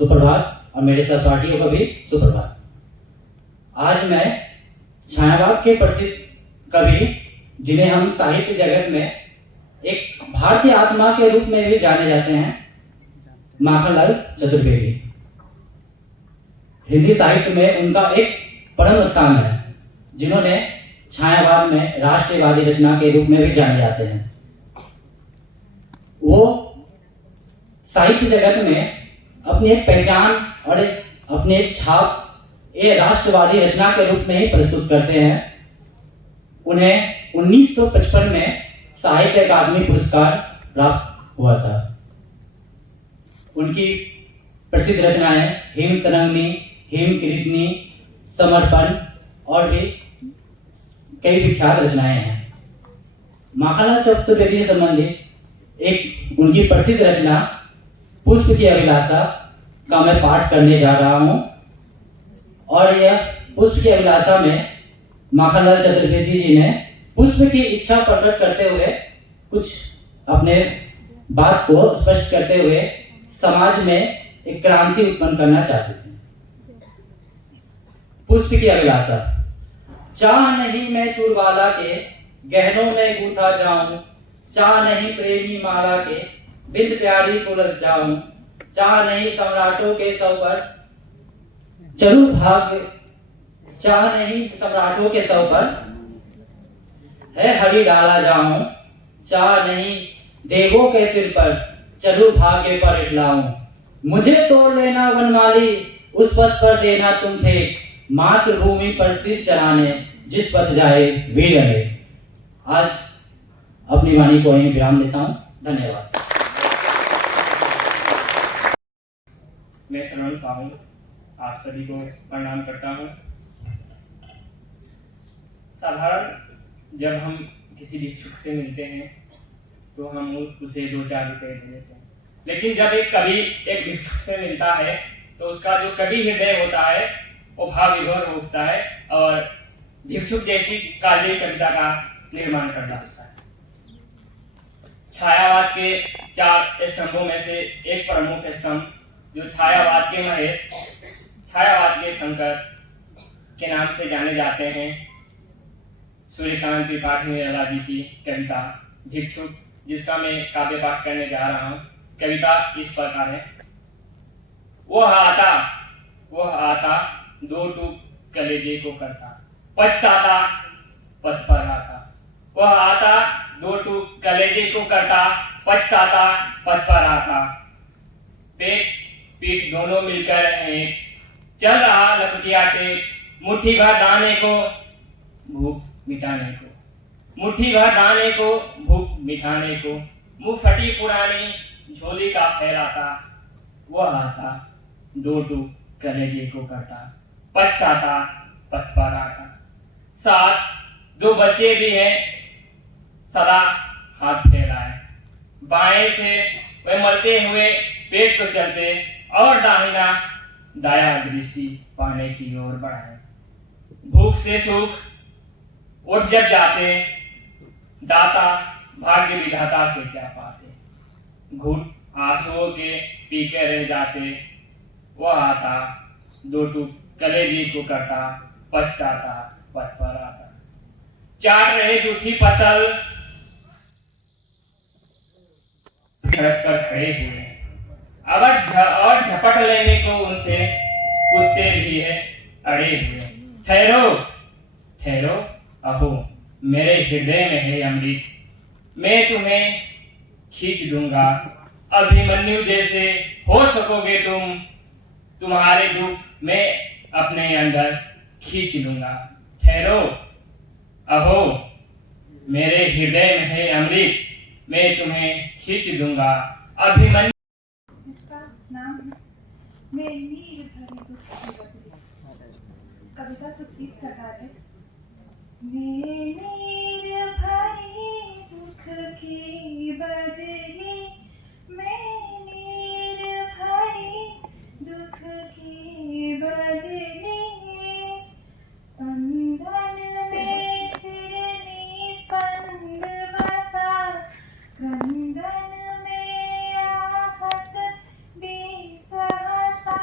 सुप्रभात और मेरे सहपाठियों को भी सुप्रभात। आज मैं छायावाद के प्रसिद्ध कवि, जिन्हें हम साहित्य जगत में एक भारतीय आत्मा के रूप में भी जाने जाते हैं, माखनलाल चतुर्वेदी। हिंदी साहित्य में उनका एक परम स्थान है, जिन्होंने छायावाद में राष्ट्रवादी रचना के रूप में भी जाने जाते हैं। वो साहित्य जगत में अपनी एक पहचान और अपनी एक छाप ये राष्ट्रवादी रचना के रूप में ही प्रस्तुत करते हैं। उन्हें 1955 में साहित्य अकादमी पुरस्कार प्राप्त हुआ था। उनकी प्रसिद्ध रचनाएं हिम तरंगिनी, हिम कीर्तनी, समर्पण और भी कई विख्यात रचनाएं हैं। माखनलाल चतुर्वेदी से संबंधित एक उनकी प्रसिद्ध रचना पुष्प की अभिलाषा का मैं पाठ करने जा रहा हूं। और यह पुष्प की अभिलाषा में माखनलाल चतुर्वेदी जी ने पुष्प की इच्छा प्रकट करते हुए कुछ अपने बात को स्पष्ट करते हुए समाज में एक क्रांति उत्पन्न करना चाहते थे। पुष्प की अभिलाषा। चाह नहीं मैं सुरबाला के गहनों में गूंथा जाऊं, चाह नहीं प्रेमी माला के बिंद प्यारी को ललचाऊं, चाह नहीं सम्राटों के सौ पर चरु भाग्य, चाह नहीं सम्राटों के सौ पर है हरि डाला जाऊं, चाह नहीं देवों के सिर पर चरु भाग्य पर इठलाऊं। मुझे तोड़ लेना वनमाली, उस पथ पर देना तुम फेंक, मातृभूमि पर शीश चढ़ाने जिस पथ जाए वीर अनेक। आज अपनी वाणी को यहीं विराम देता हूं। धन्यवाद। मैं श्रवण साहू आप सभी को प्रणाम करता हूं। साधारण जब हम किसी भिक्षुक से मिलते हैं तो हम उसे 2-4 रुपए दे देते हैं, लेकिन जब एक कवि एक भिक्षुक से मिलता है तो उसका जो कवि हृदय होता है वो भाव विभोर होता है और भिक्षुक जैसी काव्य कविता का निर्माण करना होता है। छायावाद के 4 स्तंभों में से एक प्रमुख स्तंभ जो छायावाद के महेश, छायावाद के शंकर के नाम से जाने जाते हैं, सूर्यकांत त्रिपाठी निराला जी की कविता भिक्षुक, जिसका मैं काव्य पाठ करने जा रहा हूँ। कविता इस प्रकार है। वह आता 2 टूक कलेजे को करता, पछताता पथ पर आता। वह आता 2 टूक कलेजे को करता, पछताता पथ पर आता। पेट पीठ दोनों मिलकर एक, चल रहा लपटिया टेक, मुट्ठी भर दाने को भूख मिटाने को, मुट्ठी भर दाने को भूख मिटाने को, मुंह फटी पुरानी झोली का फैलाता। वह आता 2 टूक कलेजे को करता, पछताता पथ पर आता। साथ 2 बच्चे भी हैं, सदा हाथ फैलाए, बाएं से वे मरते हुए पेट को चलते और दाहिना दाया दृष्टि पाने की ओर बढ़ाए। भूख से सुख उठ जब जाते, दाता भाग्य विधाता से क्या पाते। घुट आंसुओं के पीके रह जाते। वह आता 2 टूक कलेजे को करता, पछताता पथ पर आता। चाट रहे जूठी पतल, सड़क पर खड़े हुए और झपट लेने को उनसे कुत्ते भी है अड़े हुए। ठहरो ठहरो अहो मेरे हृदय में है अमृत, मैं तुम्हें खींच दूंगा। अभिमन्यु जैसे हो सकोगे तुम, तुम्हारे दुख मैं अपने अंदर खींच लूंगा। ठहरो अहो मेरे हृदय में है अमृत, मैं तुम्हें खींच दूंगा। अभिमन्यु इसका नाम है मैं नीर भरी दुख की बदली। कविता कुछ इस प्रकार है। मैं नीर भरी दुख की बदली, मैं नीर भरी दुख की बदली। स्पंदन में सिरनी स्पंद बसा, क्रंदन में आहत भी सहसा।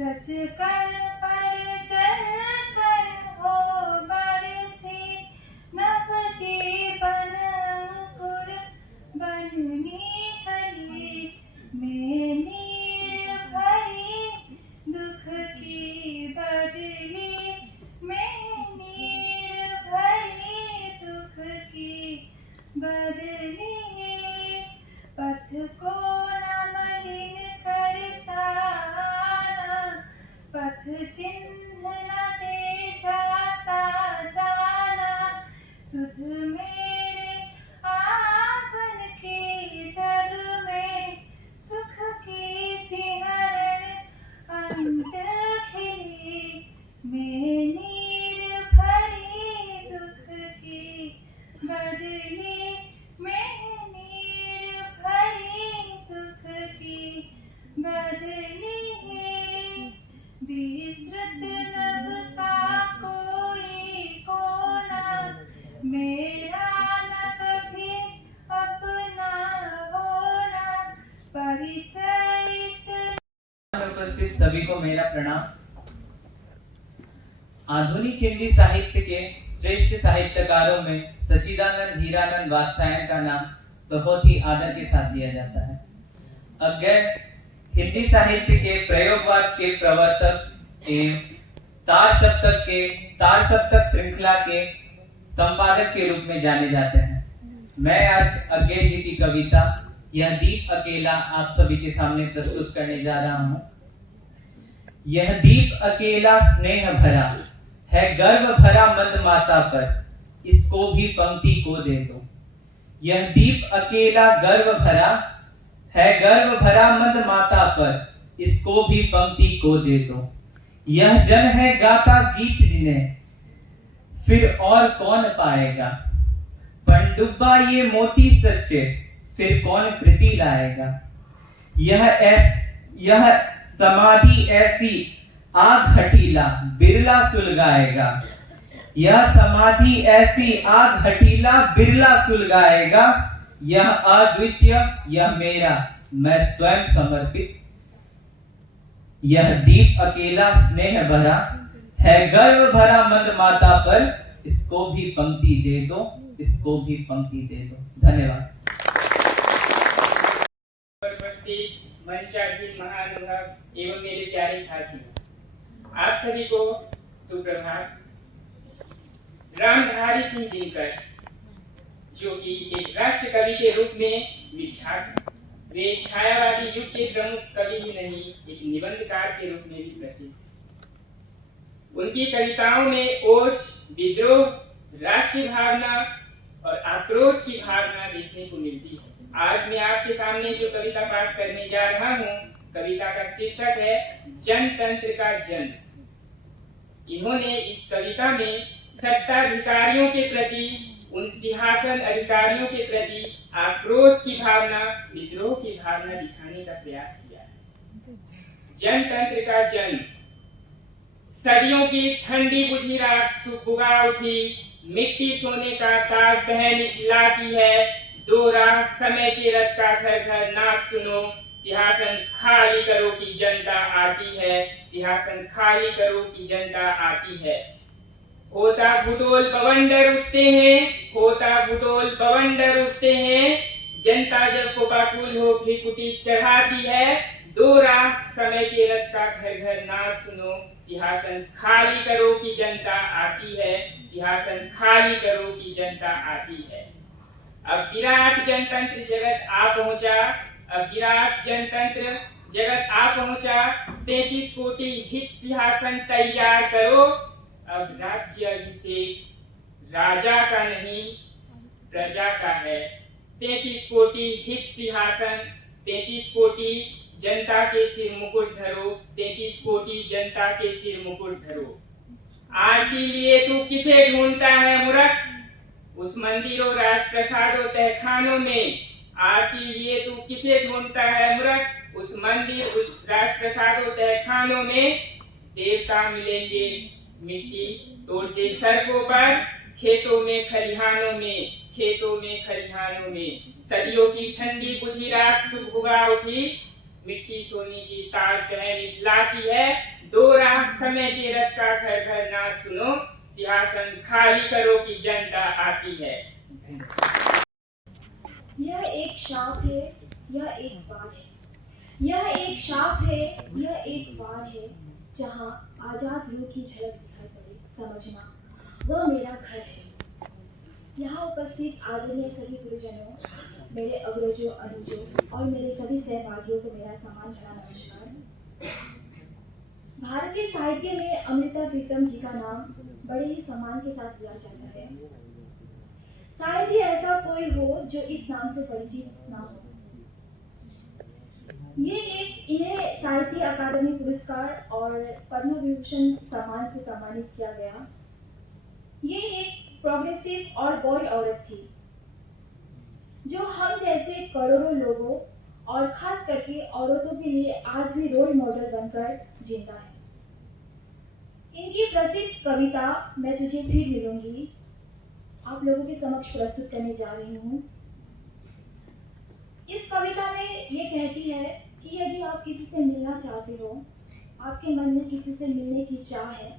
सच कर पर जल कर हो बरसे नभ जीवन अंकुर बनने कले मैं नीर भरी दुख की बदली मैं नीर भरी दुख की बदली पथ को न मलिन करता पथ चिन्ह न दे जाता जाना सुध मेरे आंगन के जग में सुख की सिहरण अंत खिली मैं नीर भरी दुख की बदली मैं नीर भरी दुख की बदली विस्तृत नभ का कोई कोना मेरा न कभी अपना होना परिचय उपस्थित सभी को मेरा प्रणाम। आधुनिक हिंदी साहित्य के श्रेष्ठ साहित्यकारों में सच्चिदानंद हीरानंद वात्स्यायन का नाम बहुत ही आदर के साथ दिया जाता है। अज्ञे हिंदी साहित्य के प्रयोगवाद के प्रवर्तक एवं तार सप्तक श्रृंखला के संपादक के रूप में जाने जाते हैं। मैं आज अज्ञे जी की कविता यह दीप अकेला आप सभी के सामने प्रस्तुत करने जा रहा हूँ। यह दीप अकेला स्नेह भरा है गर्व भरा मंद माता पर, इसको भी पंक्ति को दे दो। यह दीप अकेला गर्व भरा है गर्व भरा मंद माता पर, इसको भी पंक्ति को दे दो। यह जन है गाता गीत जिन्हें फिर और कौन पाएगा, पनडुब्बा ये मोती सच्चे फिर कौन कृति लाएगा। यह समाधि ऐसी आग हटीला बिरला सुलगाएगा। यह समाधि ऐसी आग हटीला बिरला सुलगाएगा। यह अद्वितीय यह मेरा मैं स्वयं समर्पित। यह दीप अकेला स्नेह भरा है गर्व भरा मंद माता पर, इसको भी पंक्ति दे दो, इसको भी पंक्ति दे दो। धन्यवाद। उपस्थित मंचाधीन महानुभाव एवं मेरे प्यारे साथी, आप सभी को सुप्रभात। रामधारी सिंह दिनकर जो कि एक राष्ट्र कवि के रूप में विख्यात, वे छायावादी युग के प्रमुख कवि ही नहीं, एक निबंधकार के रूप में भी प्रसिद्ध। उनकी कविताओं में ओज, विद्रोह, राष्ट्रीय भावना और आक्रोश की भावना देखने को मिलती है। आज मैं आपके सामने जो कविता पाठ करने जा रहा हूँ, कविता का शीर्षक है जनतंत्र का जन्म। इन्होंने इस कविता में सत्ताधिकारियों के प्रति, उन सिंहासन अधिकारियों के प्रति आक्रोश की भावना, विद्रोह की भावना दिखाने का प्रयास किया है। जनतंत्र का जन्म। सदियों की ठंडी बुझी रात सुबह उठी, मिट्टी सोने का ताज पहन लाती है। दो राह समय के रथ का घर घर नाच सुनो, सिंहासन खाली करो की जनता आती है, सिंहासन खाली करो की जनता आती है। होता भूडोल बवंडर उठते हैं, होता भूडोल बवंडर उठते हैं, जनता जब कोकाकुल हो भ्रिकुटी चढ़ाती है। दो राह समय के रथ का घर घर नाच सुनो, सिंहासन खाली करो की जनता आती है, सिंहासन खाली करो की जनता आती है। अब विराट जनतंत्र जगत आ पहुंचा, अब विराट जनतंत्र जगत आ पहुंचा। 33 कोटि हित सिंहासन तैयार करो। अब राज्य अभिषेक राजा का नहीं प्रजा का है। 33 कोटि हित सिंहासन, 33 कोटि जनता के सिर मुकुट धरो, 33 कोटि जनता के सिर मुकुट धरो। आरती लिए तू किसे ढूंढता है मूर्ख, उस मंदिरों राजप्रसादों तहखानों में। आरती लिए तू किसे ढूंढता है मूर्ख, उस मंदिर उस राजप्रसादों तहखानों में। देवता मिलेंगे मिट्टी तोड़ते सड़कों पर, खेतों में खलिहानों में, खेतों में खलिहानों में। सदियों की ठंडी बुझी रात सुबह उठी, मिट्टी सोने की ताज पहनी लाती है, दोरा समय के रथ का घर घर ना सुनो, सिंहासन खाली करो की जनता आती है। यह एक शाप है, यह एक वार है। यह एक शाप है, यह एक वार है। जहाँ आजाद रूह की झलक दिखाई पड़े, समझना वह मेरा घर है। यहाँ उपस्थित आदरणीय सभी गुरुजनों, मेरे अग्रजों, अनुजों और मेरे सभी सहभागियों को मेरा सम्मान भरा नमस्कार। भारतीय साहित्य में अमृता प्रीतम जी का नाम बड़े ही सम्मान के साथ लिया जाता है। शायद ही ऐसा कोई हो जो इस नाम से परिचित ना हो। इन्हें साहित्य अकादमी पुरस्कार और पद्म विभूषण सम्मान से सम्मानित किया गया। ये एक प्रोग्रेसिव और बॉय औरत थी जो हम जैसे करोड़ों लोगों और खास करके औरतों के लिए आज भी रोल मॉडल बनकर जिंदा है। इनकी प्रसिद्ध कविता मैं तुझे फिर मिलूंगी आप लोगों के समक्ष प्रस्तुत करने जा रही हूँ। इस कविता में ये कहती है कि यदि आप किसी से मिलना चाहते हो, आपके मन में किसी से मिलने की चाह है,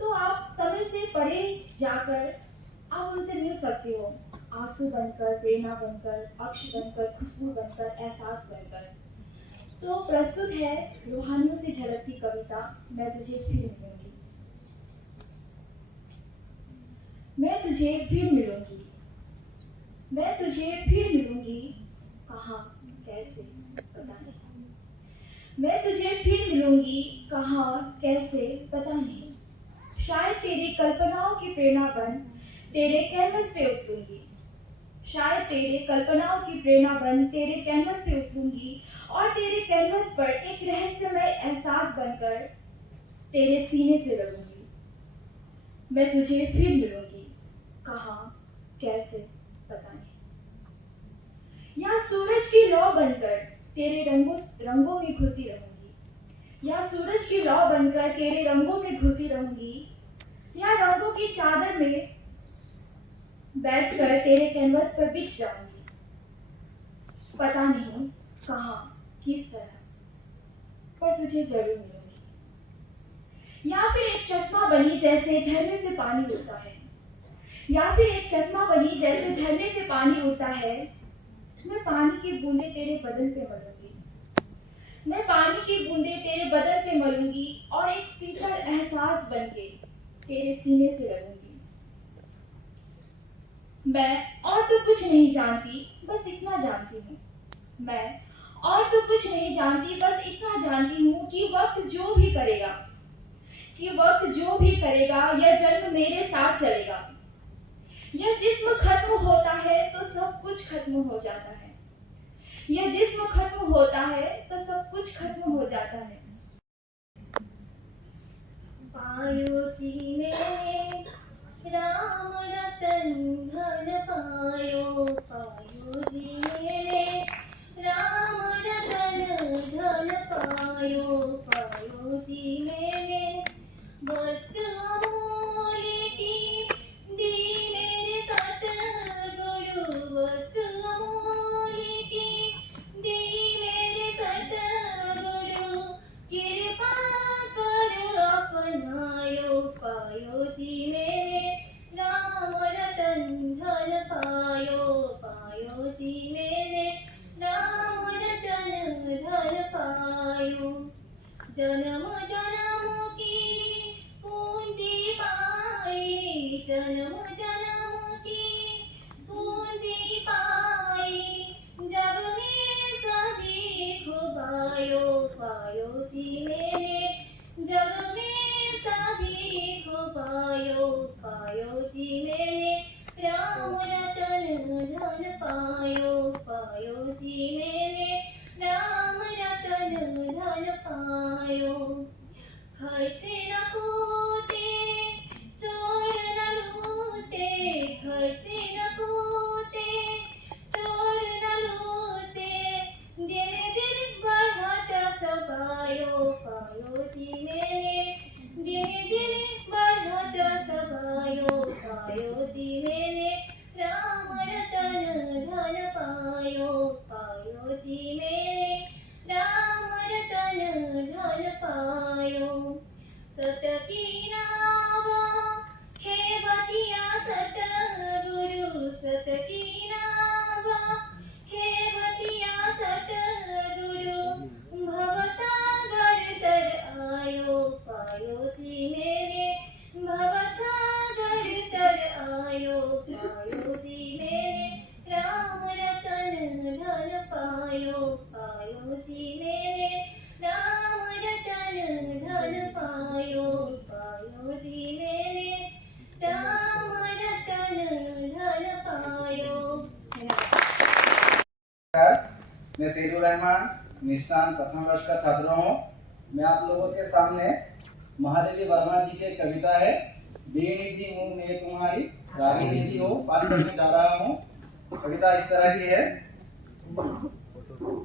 तो आप समय से परे जाकर आप उनसे मिल सकते हो। आंसू बनकर, प्रेरणा बनकर, अक्ष बनकर, खुशबू बनकर, एहसास बनकर। तो प्रस्तुत है रूहानियों से झलकती कविता मैं तुझे फिर मिलूंगी। मैं तुझे फिर मिलूंगी, मैं तुझे फिर मिलूंगी, कहाँ कैसे पता नहीं। मैं तुझे फिर मिलूंगी, कहाँ कैसे पता नहीं। शायद तेरी कल्पनाओं की प्रेरणा बन तेरे कैनवस पे उतरूंगी। शायद तेरे कल्पनाओं की प्रेरणा बन तेरे कैनवस पे उतरूंगी और तेरे कैनवस पर एक रहस्यमय एहसास बनकर तेरे सीने से लगूंगी। मैं तुझे फिर मिलूंगी, कहाँ कैसे पता नहीं। या सूरज की लौ बनकर तेरे रंगों में घुलती रहूंगी। या सूरज की लौ बनकर तेरे रंगों में घुलती रहूंगी। या रंगों की चादर में बैठकर तेरे कैनवस पर बिछ जाऊंगी। पता नहीं कहाँ किस तरह, पर तुझे जरूर मिलूंगी। या फिर एक चश्मा बनी जैसे झरने से पानी उड़ता है। या फिर एक चश्मा बनी जैसे झरने से पानी उड़ता है। मैं पानी की बूंदे तेरे बदन पे मलूंगी। मैं पानी की बूंदे तेरे बदन पे मलूंगी और एक शीतल एहसास बनके तेरे सीने से लगूंगी। मैं और तो कुछ नहीं जानती, बस इतना जानती हूँ। मैं और तो कुछ नहीं जानती, बस इतना जानती हूँ कि वक्त जो भी करेगा, यह जन्म मेरे साथ चलेगा। यह जिस्म खत्म होता है तो सब कुछ खत्म हो जाता है। यह जिस्म खत्म होता है तो सब कुछ खत्म हो जाता है। पायो जी में राम रतन धन पायो। पायो जी मेरे राम रतन धन पायो। पायो जी मेरे वस्तु अमूल्य की दी मेरे सतगुरु। वस्तु अमूल्य की दी मेरे सतगुरु। कृपा कर अपनायो। पायो जी मेरे राम रतन धन पायो। पायो जी मेरे राम रतन धन पायो। जन्म जन्म की पूंजी पाई। जन्म जन्म की पूंजी पाई। जग में सभी खुबायो। पायो जी मेरे जग में सभी खुबायो। पायो जी मेरे राम रतन धन पायो। पायो जी मेरे राम रतन धन पायो। खर्चे न कूटे चोर न लूटे। खर्चे न कूटे चोर न लूटे। दिन दिन बढ़ता सबायो। पायो जी मेरे दिन दिन बढ़ता सबायो। पायो जी मेरे राम रतन धन पायो। पायो जी मेरे राम की नावा खेवतिया सतगुरु सत की नावा खेवतिया सतगुरु भवसागर तर आयो पायो जी मेरे भवसागर तर आयो पायो जी मेरे राम रतन धन पायो पायो जी मेरे राम रतन धन पायो पायो जी मेरे राम रतन धन पायो। मैं सैदुर रहमान निष्ठान प्रथम वर्ष का छात्र हूँ। मैं आप लोगों के सामने महादेवी वर्मा जी की कविता है बेनिधि हूँ मैं तुम्हारी रागी निधि हो पाठ करने जा रहा हूँ। कविता इस तरह की है।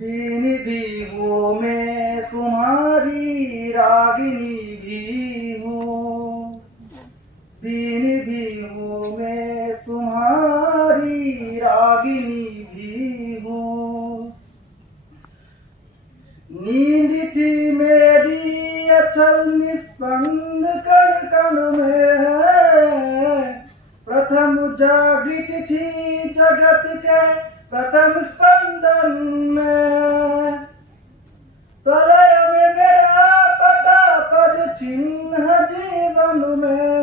बेनिधि हूँ मैं तुम्हारी रागिनी भी हूँ बेनिधि हूँ मैं तुम्हारी रागिनी भी हूँ नींद थी मेरी अचल निस्पंद कण कण में प्रथम जागृत थी जगत के प्रथम स्पंदन में प्रलय में मेरा पता पद चिन्ह जीवन में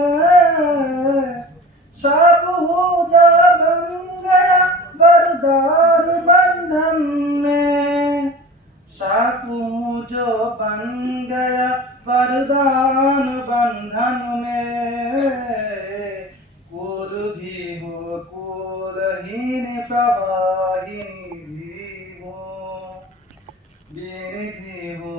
शाप हो जा बन गया वरदान बंधन में शापू जो बन गया वरदान बंधन में कुल भी हो कुलहीन प्रवाहिनी भी हो बेनिधि हो